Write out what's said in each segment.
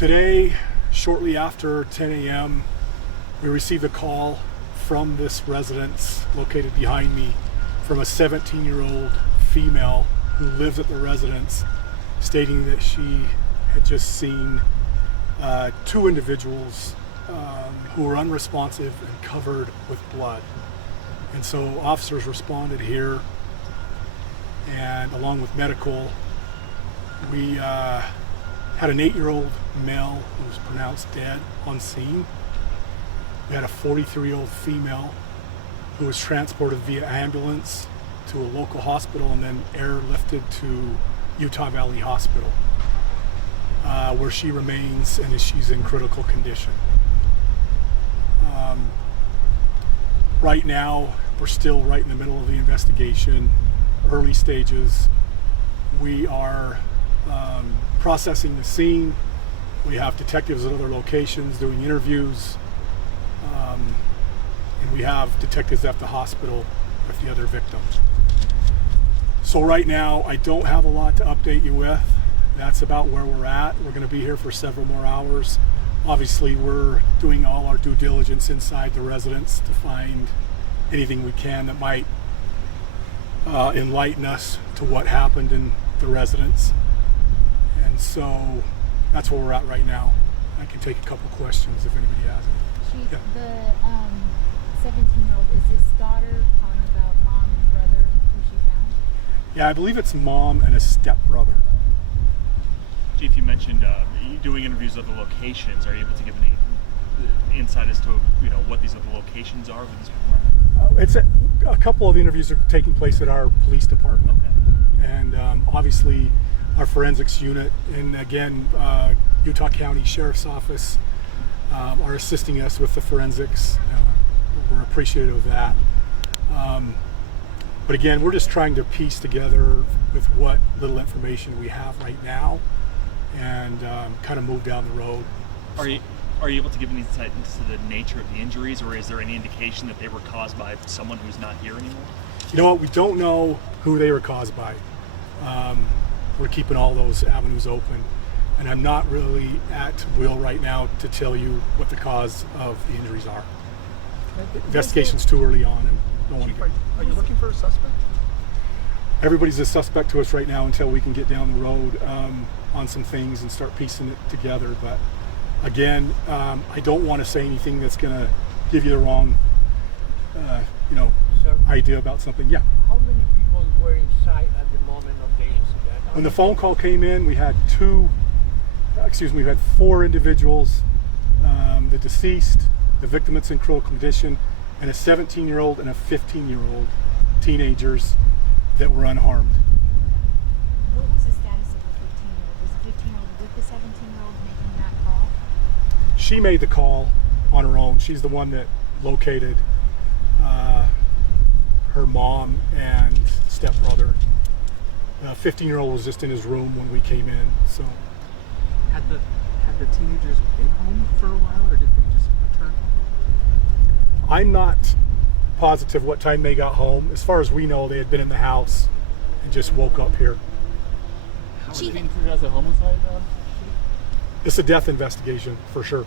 Today, shortly after 10 a.m., we received a call from this residence located behind me from a 17-year-old female who lives at the residence, stating that she had just seen two individuals who were unresponsive and covered with blood. And so officers responded here, and along with medical, we had an 8-year-old male who was pronounced dead on scene. We had a 43-year-old female who was transported via ambulance to a local hospital and then airlifted to Utah Valley Hospital, where she remains and she's in critical condition. Right now, we're still right in the middle of the investigation, early stages. We are processing the scene. We have detectives at other locations doing interviews. And we have detectives at the hospital with the other victims. So right now, I don't have a lot to update you with. That's about where we're at. We're going to be here for several more hours. Obviously, we're doing all our due diligence inside the residence to find anything we can that might enlighten us to what happened in the residence. And so that's where we're at right now. I can take a couple questions if anybody has any. The 17-year-old, is his daughter calling about mom and brother who she found? Yeah, I believe it's mom and a stepbrother. Chief, you mentioned doing interviews at the locations. Are you able to give any insight as to what these other locations are? It's a couple of interviews are taking place at our police department. Okay. And obviously our forensics unit and again Utah County Sheriff's Office are assisting us with the forensics. We're appreciative of that. But again, we're just trying to piece together with what little information we have right now and kind of move down the road. Are you able to give any insight into the nature of the injuries, or is there any indication that they were caused by someone who's not here anymore? You know what? We don't know who they were caused by. We're keeping all those avenues open, and I'm not really at will right now to tell you what the cause of the injuries are. The investigation's too early on, and no one. Are you looking for a suspect? Everybody's a suspect to us right now until we can get down the road on some things and start piecing it together. But again, I don't want to say anything that's going to give you the wrong, idea about something. Yeah. How many people were inside at the moment of the incident? When the phone call came in, we had we had 4 individuals, the deceased, the victim that's in critical condition, and a 17-year-old and a 15-year-old teenagers that were unharmed. What was the status of the 15-year-old? Was the 15-year-old with the 17-year-old making that call? She made the call on her own. She's the one that located her mom and stepbrother. The 15-year-old was just in his room when we came in. So, had the teenagers been home for a while, or did they just return home? I'm not positive what time they got home. As far as we know, they had been in the house and just woke up here. How are they being treated as a homicide? It's a death investigation for sure.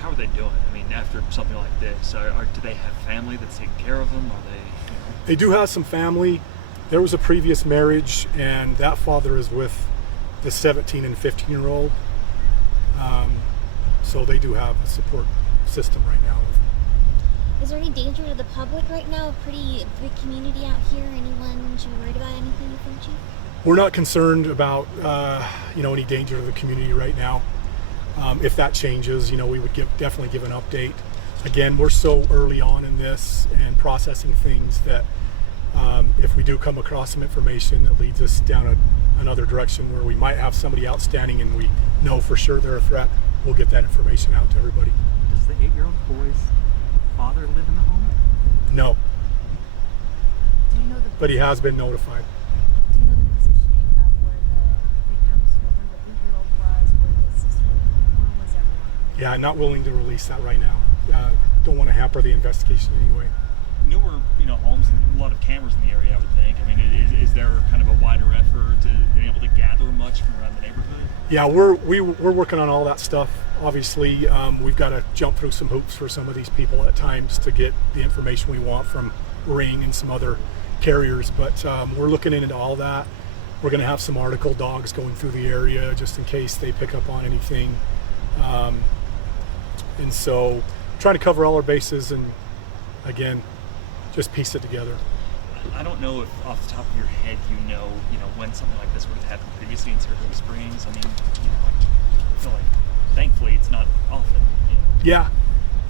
How are they doing? I mean, after something like this, do they have family that's taking care of them? Are they? They do have some family. There was a previous marriage, and that father is with the 17 and 15-year-old. So they do have a support system right now. Is there any danger to the public right now? A pretty big community out here. Anyone should be worried about anything, you think, Chief? We're not concerned about any danger to the community right now. If that changes, we would definitely give an update. Again, we're so early on in this and processing things that if we do come across some information that leads us down another direction where we might have somebody outstanding and we know for sure they're a threat, we'll get that information out to everybody. Does the 8-year-old boy's father live in the home? No. Do you know But he has been notified. Do you know the positioning of where the victims, where the 8-year-old was, where the sister, where was everyone? Yeah, I'm not willing to release that right now. Don't want to hamper the investigation anyway. newer, homes, a lot of cameras in the area, I would think. I mean, is there kind of a wider effort to be able to gather much from around the neighborhood? Yeah, we're working on all that stuff. Obviously, we've got to jump through some hoops for some of these people at times to get the information we want from Ring and some other carriers, but we're looking into all that. We're going to have some article dogs going through the area just in case they pick up on anything. And so trying to cover all our bases and, again, just piece it together. I don't know if off the top of your head you know when something like this would have happened previously in Saratoga Springs. I mean, I feel like thankfully it's not often. Yeah,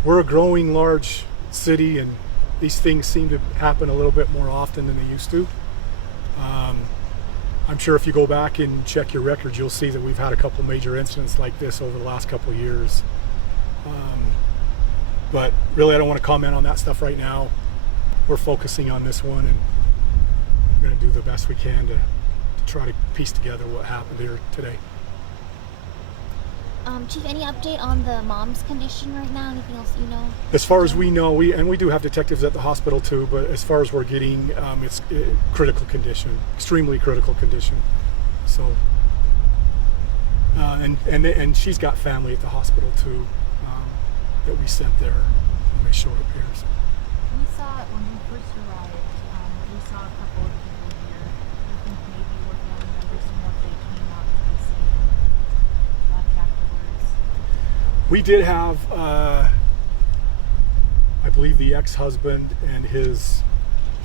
we're a growing large city, and these things seem to happen a little bit more often than they used to. I'm sure if you go back and check your records, you'll see that we've had a couple major incidents like this over the last couple of years. But really, I don't want to comment on that stuff right now. We're focusing on this one, and we're going to do the best we can to try to piece together what happened here today. Chief, any update on the mom's condition right now? Anything else you know? As far as we know, we do have detectives at the hospital too, but as far as we're getting, it's critical condition, extremely critical condition. So, and she's got family at the hospital too that we sent there when they showed up here. So. We saw, when we first arrived, we saw a couple of people here. I think maybe were family members from what they came out to the scene. Left afterwards. We did have, I believe, the ex-husband and his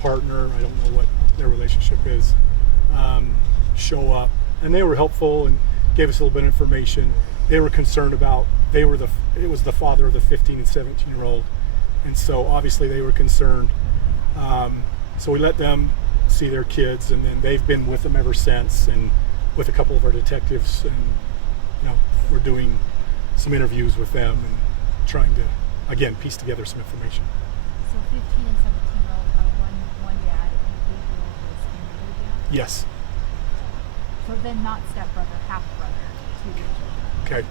partner, I don't know what their relationship is, show up. And they were helpful and gave us a little bit of information. They were concerned about, it was the father of the 15 and 17-year-old. And so obviously they were concerned. So we let them see their kids, and then they've been with them ever since, and with a couple of our detectives, and we're doing some interviews with them and trying to, again, piece together some information. So 15 and 17-year-old are one dad and 8-year-old is another dad? Yes. So then not stepbrother, half brother to the children. Okay.